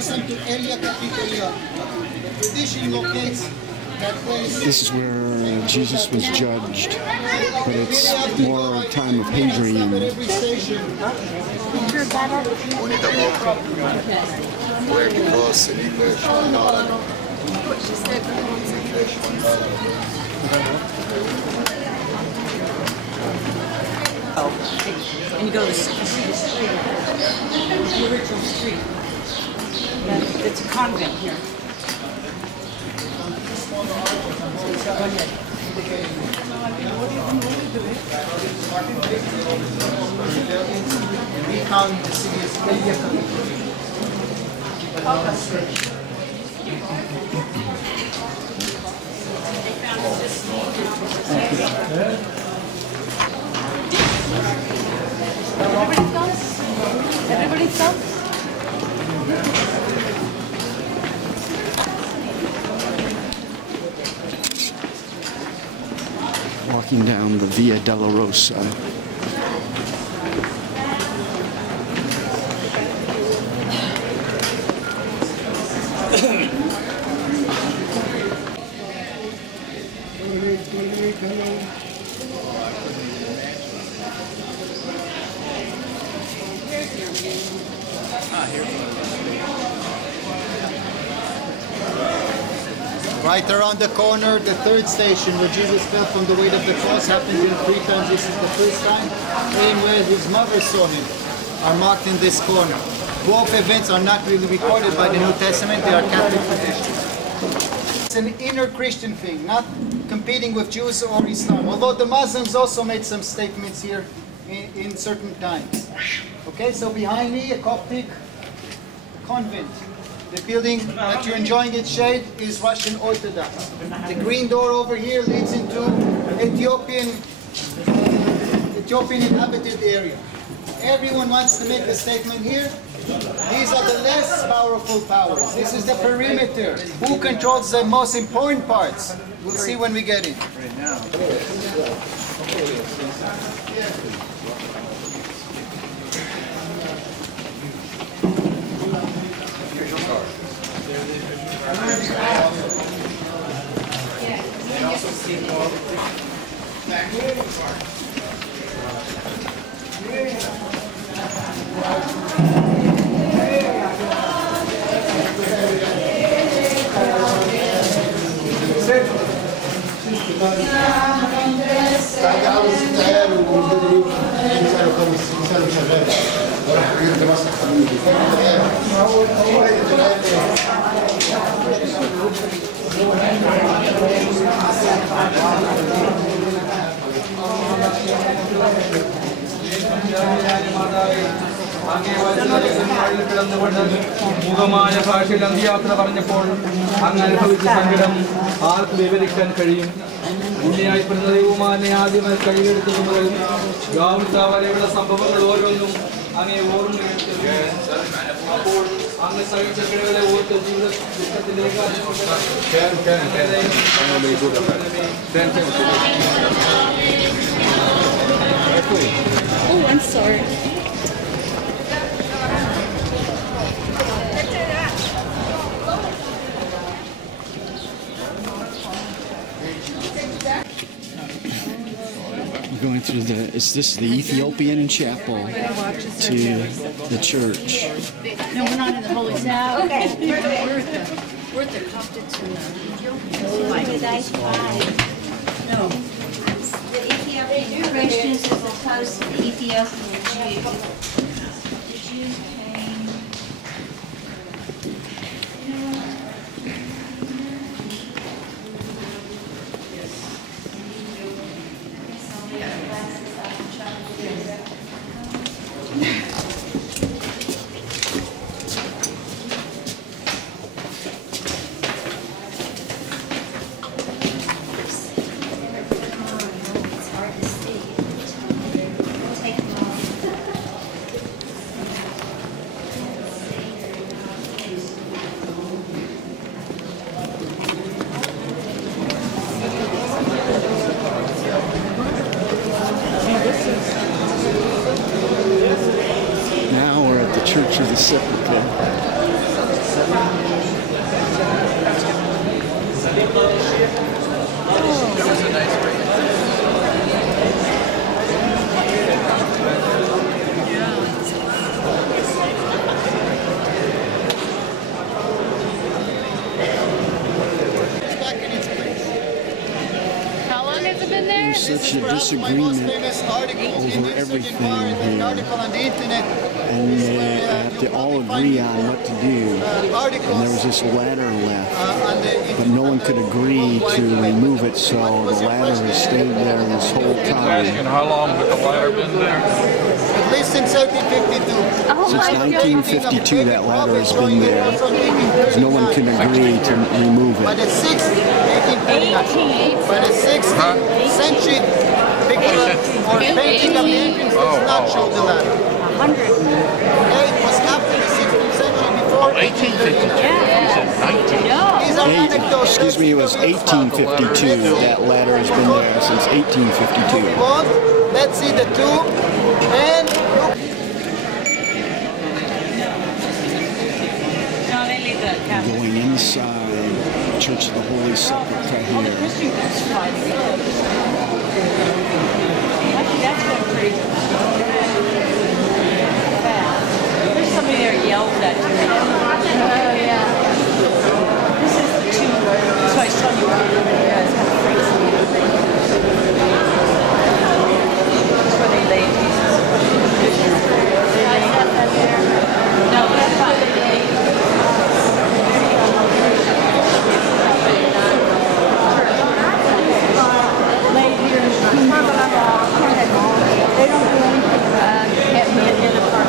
listen to Elia Capitolia. The tradition locates that place. This is where Jesus was judged, but it's more time of Hadrian. Every station. And you go to the street, the original street. It's a convent here. Go ahead. We found the city is Elia Capitolia. Everybody thumbs? Walking down the Via della Rosa. Right around the corner, the third station where Jesus fell from the weight of the cross happens in 3 times. This is the first time. And where his mother saw him are marked in this corner. Both events are not really recorded by the New Testament. They are Catholic traditions. It's an inner Christian thing, not competing with Jews or Islam. Although the Muslims also made some statements here in certain times. Okay, so behind me, a Coptic convent. The building that you're enjoying its shade is Russian Orthodox. The green door over here leads into Ethiopian inhabited area. Everyone wants to make a statement here. These are the less powerful powers. This is the perimeter. Who controls the most important parts? We'll see when we get in. Right now. മുഖമായ ഭാഷയിൽ അന്ത്യയാത്ര പറഞ്ഞപ്പോൾ അങ്ങ് അനുഭവിച്ച സങ്കടം ആർക്ക് വിവരിക്കാൻ കഴിയും? ഉണ്ണിയായി പിറന്ന ദൈവമാനെ ആദ്യമായി കൈയെടുത്തത് മുതൽ ഗാവുത്ത വരെയുള്ള സംഭവങ്ങൾ ഓരോന്നും അങ്ങേ ഓർമ്മയെടുത്തത്. അപ്പോൾ അങ്ങ് സഹിച്ച കിടകളെ ഓർത്ത് ജീവിത ദുഃഖത്തിലേക്ക് Oh, I'm sorry. We're going through is this the Ethiopian chapel to the church? No, we're not in the Holy City. Okay. We're at the Coptics and the Ethiopians. No. The Ethiopian Christians as opposed to the Ethiopian Jews. The Jews came. Now we're at the Church of the Sepulchre. How long has it been there? There's such a disagreement over everything here, and they all agree on what to do. And there was this ladder left, but no one could agree to remove it, so the ladder has stayed there this whole time. And how long has the ladder been there? At least since 1852. Since 1952, that ladder has been there, because no one can agree to remove By it. the 16th, by the 16th century picture or painting of the Indians does not show the ladder. 100. Okay, it was after the 16th century, before 1852. These are anecdotes. Excuse me, it was 1852. That ladder has been there since 1852. Let's see the tomb and look. No, they leave the Catholic. Going inside Church of the Holy Sepulchre All the here. Christian groups fight. Actually, that's been pretty fast. There's somebody there yelled at you. Oh, yeah. This is the tomb. That's why I was telling you earlier. It's kind of crazy. That's where they laid Jesus. No, that's fine. They don't do anything. Can't be in the park.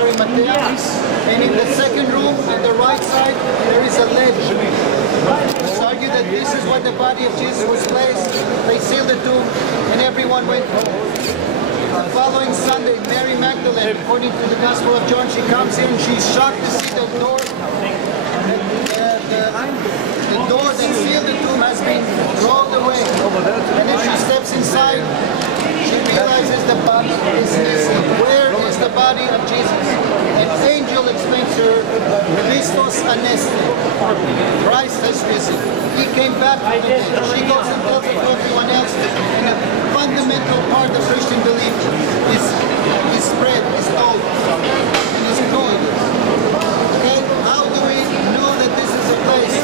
Arimathea. And in the second room, on the right side, there is a ledge. It's argued that this is where the body of Jesus was placed. They sealed the tomb, and everyone went home. The following Sunday, Mary Magdalene, according to the Gospel of John, she comes in and she's shocked to see the door. The door that sealed the tomb has been rolled away. And as she steps inside, she realizes the body is missing. Where is the body of Jesus? An angel explains to her, Christos anesti. Christ has risen. He came back from the dead. She goes and tells it to everyone else. And a fundamental part of Christian belief is spread, is told, and is told. Okay? How do we know that this is a place?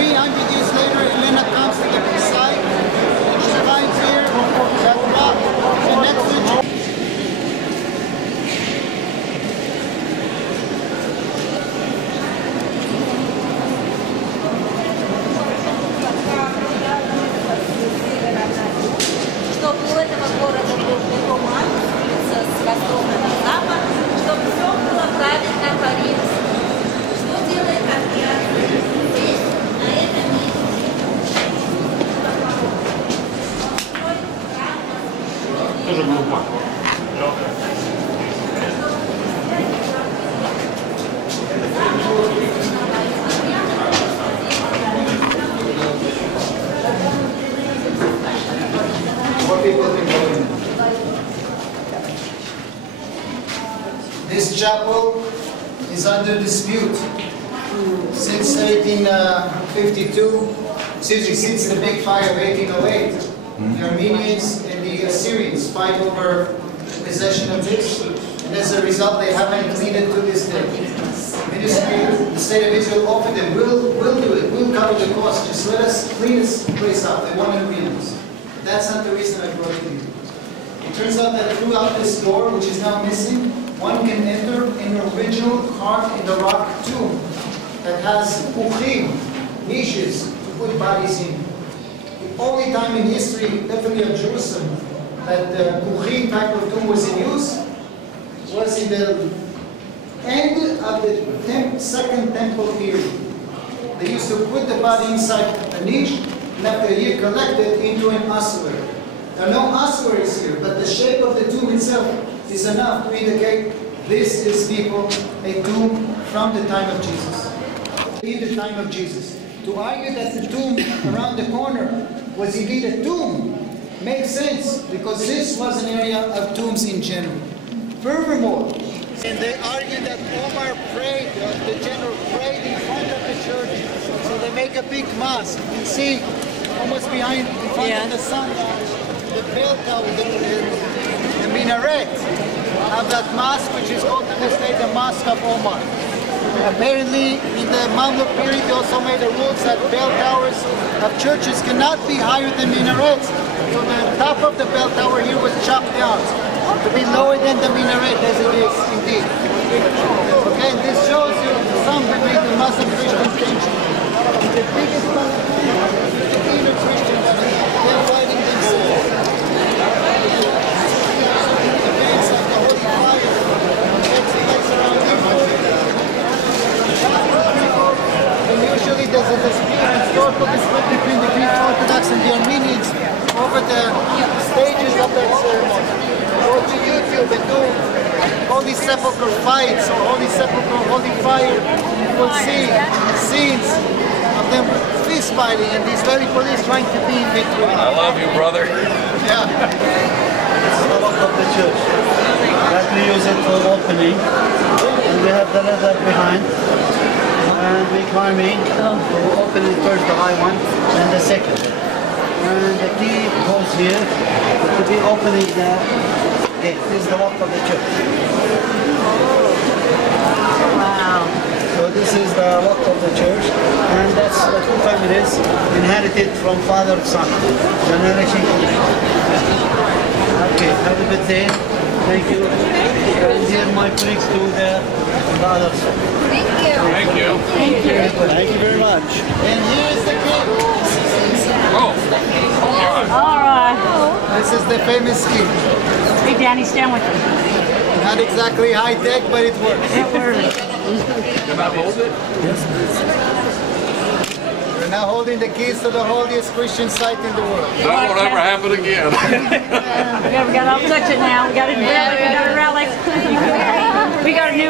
300 years later, Elena comes to the site, and she finds here that rock. And next to чтобы у этого города был роман с востока на запад, чтобы все было правильно по-римски. Что делает отряд здесь, на этом месте? Тоже группа. This chapel is under dispute since 1852, since the big fire of 1808. The Armenians and the Assyrians fight over the possession of this, and as a result they haven't cleaned it to this day. Ministry, the state of Israel offered them, we'll do it, we'll cover the cost, just let us clean this place up. They wanted to clean this. That's not the reason I brought you here. It turns out that throughout this door, which is now missing, one can enter an original carved in the rock tomb that has uchim, niches, to put bodies in. The only time in history, definitely of Jerusalem, that the uchim type of tomb was in use was in the end of the second temple period. They used to put the body inside a niche, and after a year collect it into an ossuary. There are no ossuaries here, but the shape of the tomb itself is enough to indicate this is, people, a tomb from the time of Jesus. In the time of Jesus. To argue that the tomb around the corner was indeed a tomb makes sense, because this was an area of tombs in general. Furthermore, and they argue that Omar prayed, the general prayed in front of the church, so they make a big mosque. You can see almost behind, in front of the sun, the bell tower, the minaret of that mosque, which is called to this day the Mosque of Omar. Apparently, in the Mamluk period, they also made the rules that bell towers of churches cannot be higher than minarets. So the top of the bell tower here was chopped down to be lower than the minaret as it is indeed. Okay, and this shows you some degree the Muslim Christian tension. The biggest Muslim is the inner Christian that they're fighting themselves. Events like the Holy Fire takes place around and usually there's a dispute, historical dispute between the Greek Orthodox and the Armenians over the stages of that ceremony. Go to YouTube and do Holy Sepulchre fights or Holy Sepulchre, Holy Fire. You will see scenes of them fist fighting and the Israeli police trying to be in between. I love you, brother. Yeah. It's the lock of the church that we use it for opening, and we have the ladder behind, and we climb in to open it first, the high one, and the second. And the key goes here to be opening the gate. This is the lock of the church. Wow. So this is the lock of the church, and that's the two families inherited from father to son, generation to generation. Okay, have a good day. Thank you. And here my colleagues to the other side. Thank you. Thank you. Thank you very much. And here's the king. Oh, All right. This is the famous king. Hey, Danny, stand with me. Not exactly high tech, but it works. It works. Can I hold it? We're now holding the keys to the holiest Christian site in the world. That won't ever happen again. We got to touch it now. We got to relic. We got a new